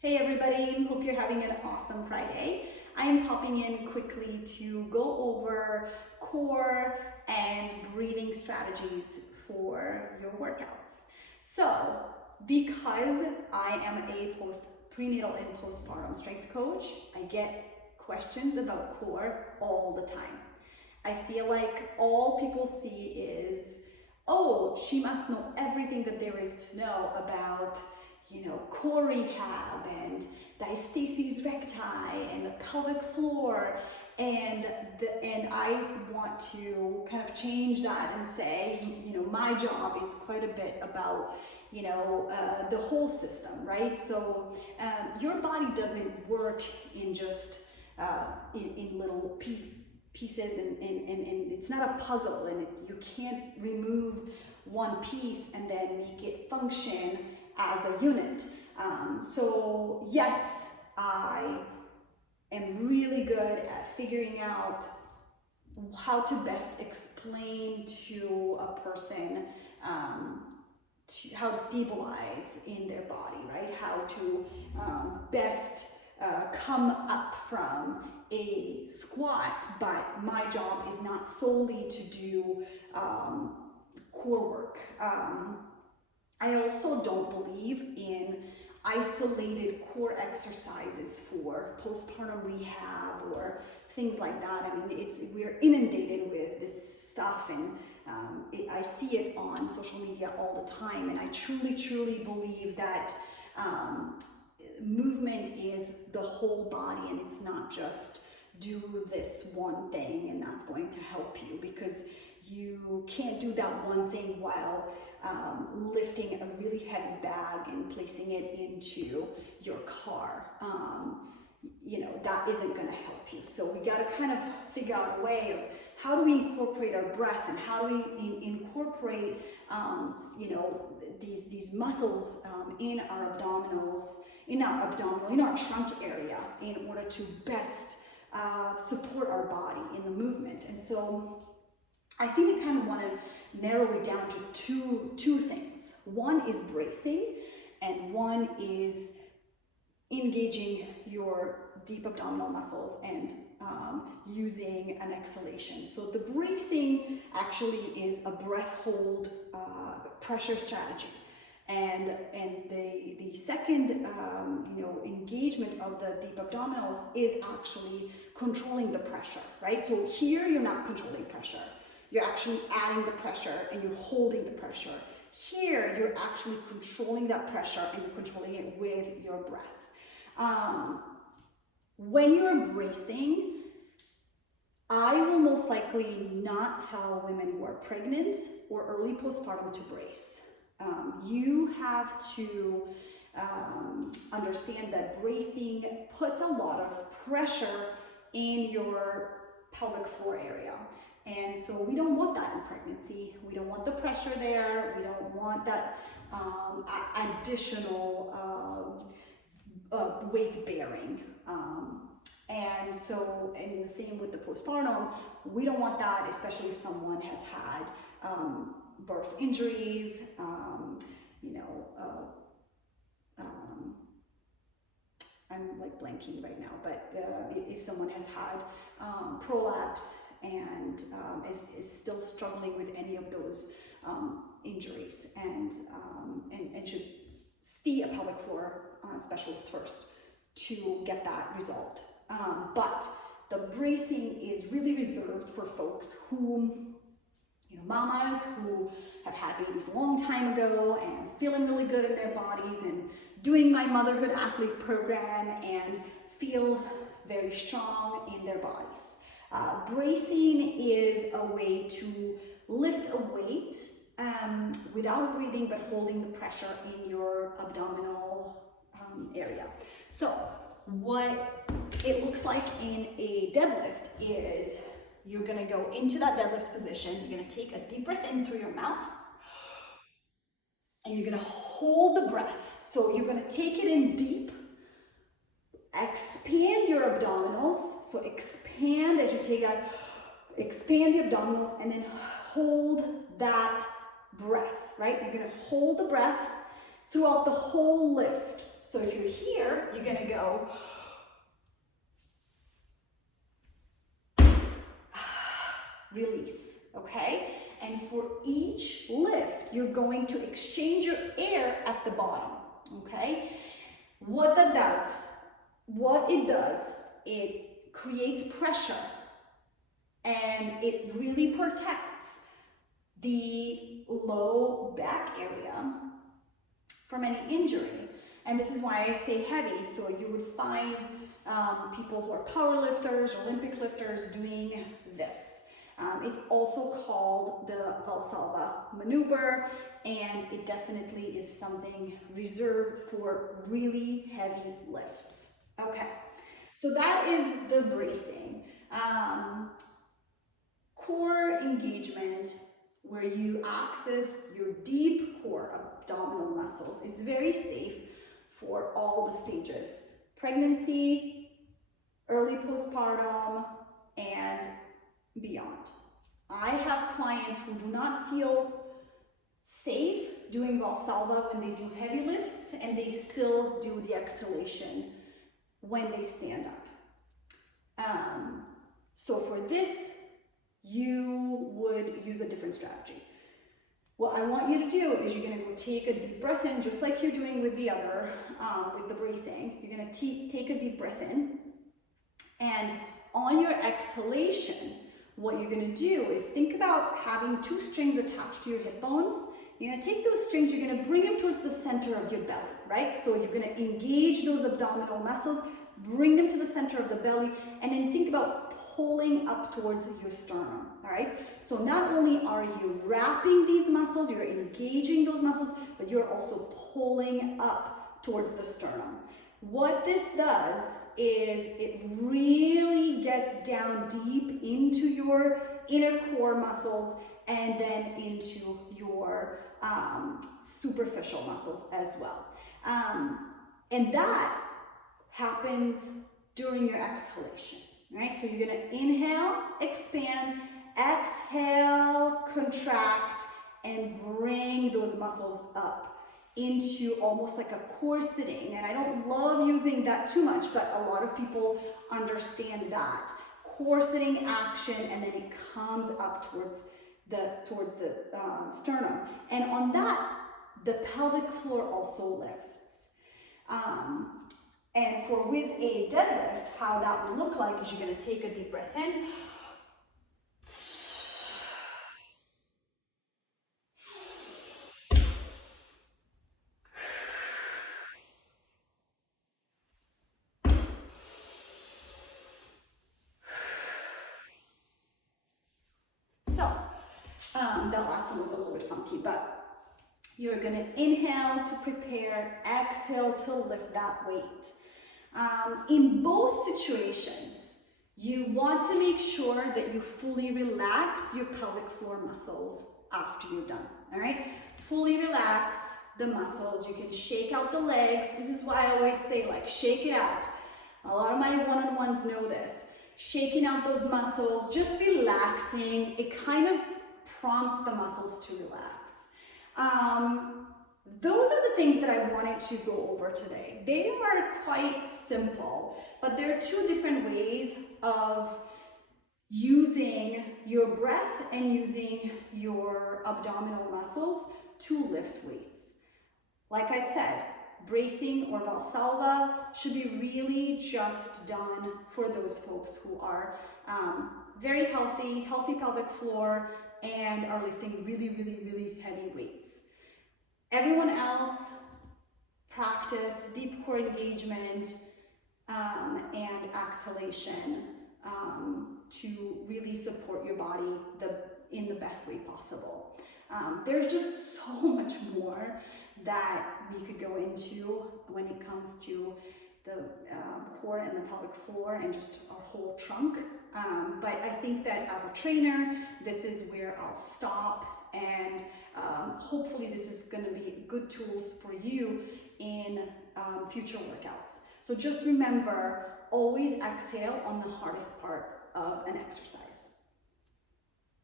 Hey everybody, hope you're having an awesome Friday. I am popping in quickly to go over core and breathing strategies for your workouts. So, because I am a prenatal and postpartum strength coach, I get questions about core all the time. I feel like all people see is, oh, she must know everything that there is to know about core rehab and diastasis recti and the pelvic floor, and I want to kind of change that and say, my job is quite a bit about, the whole system, right? So your body doesn't work in just in little pieces, and it's not a puzzle, and you can't remove one piece and then make it function as a unit. So yes, I am really good at figuring out how to best explain to a person how to stabilize in their body, right? How to best come up from a squat, but my job is not solely to do core work. I also don't believe in isolated core exercises for postpartum rehab or things like that. I mean, we're inundated with this stuff, and I see it on social media all the time. And I truly believe that movement is the whole body, and it's not just do this one thing and that's going to help you, because you can't do that one thing while lifting a really heavy bag and placing it into your car. That isn't going to help you. So we got to kind of figure out a way of how do we incorporate our breath, and how do we incorporate these muscles in our abdominals, in our trunk area, in order to best support our body in the movement. And so I think I kind of want to narrow it down to two things. One is bracing, and one is engaging your deep abdominal muscles and using an exhalation. So the bracing actually is a breath hold pressure strategy. And the second engagement of the deep abdominals is actually controlling the pressure, right? So here you're not controlling pressure. You're actually adding the pressure and you're holding the pressure. Here, you're actually controlling that pressure and you're controlling it with your breath. When you're bracing, I will most likely not tell women who are pregnant or early postpartum to brace. You have to understand that bracing puts a lot of pressure in your pelvic floor area. And so we don't want that in pregnancy. We don't want the pressure there. We don't want that additional weight bearing. And the same with the postpartum, we don't want that, especially if someone has had birth injuries, I'm like blanking right now, but if someone has had prolapse and is still struggling with any of those injuries, and should see a pelvic floor specialist first to get that resolved. But the bracing is really reserved for folks who, mamas who have had babies a long time ago and feeling really good in their bodies and doing my motherhood athlete program and feel very strong in their bodies. Bracing is a way to lift a weight without breathing, but holding the pressure in your abdominal area. So what it looks like in a deadlift is you're going to go into that deadlift position. You're going to take a deep breath in through your mouth, and you're going to hold the breath. So you're going to take it in deep, expand your abdominals. So expand as you take that, expand the abdominals, and then hold that breath, right? You're going to hold the breath throughout the whole lift. So So if you're here, you're gonna go release, okay? And for each lift, you're going to exchange your air at the bottom, okay? What it does, it creates pressure and it really protects the low back area from any injury. And this is why I say heavy. So you would find people who are power lifters, Olympic lifters doing this. It's also called the Valsalva maneuver, and it definitely is something reserved for really heavy lifts. Okay, so that is the bracing. Core engagement, where you access your deep core abdominal muscles, is very safe for all the stages: pregnancy, early postpartum, and beyond. I have clients who do not feel safe doing Valsalva when they do heavy lifts, and they still do the exhalation when they stand up. So for this, you would use a different strategy. What I want you to do is you're gonna go take a deep breath in, just like you're doing with the other, with the bracing. You're gonna take a deep breath in, and on your exhalation, what you're gonna do is think about having two strings attached to your hip bones. You're gonna take those strings, you're gonna bring them towards the center of your belly, right? So you're gonna engage those abdominal muscles, bring them to the center of the belly, and then think about pulling up towards your sternum, all right? So not only are you wrapping these muscles, you're engaging those muscles, but you're also pulling up towards the sternum. What this does is it really gets down deep into your inner core muscles and then into your superficial muscles as well. And that happens during your exhalation, right? So you're gonna inhale, expand, exhale, contract, and bring those muscles up into almost like a core sitting. And I don't love using that too much, but a lot of people understand that. Core sitting action, and then it comes up towards the sternum. And on that, the pelvic floor also lifts. And for with a deadlift, how that will look like is you're gonna take a deep breath in. That last one was a little bit funky, but you're gonna inhale to prepare, exhale to lift that weight. In both situations, you want to make sure that you fully relax your pelvic floor muscles after you're done, all right? Fully relax the muscles. You can shake out the legs. This is why I always say, like, shake it out. A lot of my one-on-ones know this. Shaking out those muscles, just relaxing, it kind of prompts the muscles to relax. Those are the things that I wanted to go over today. They are quite simple, but there are two different ways of using your breath and using your abdominal muscles to lift weights. Like I said, bracing or Valsalva should be really just done for those folks who are very healthy pelvic floor, and are lifting really, really, really heavy weights. Everyone else, practice deep core engagement and exhalation to really support your body in the best way possible. There's just so much more that we could go into when it comes to the core and the pelvic floor and just our whole trunk. But I think that as a trainer, this is where I'll stop, and hopefully this is going to be good tools for you in future workouts. So just remember, always exhale on the hardest part of an exercise.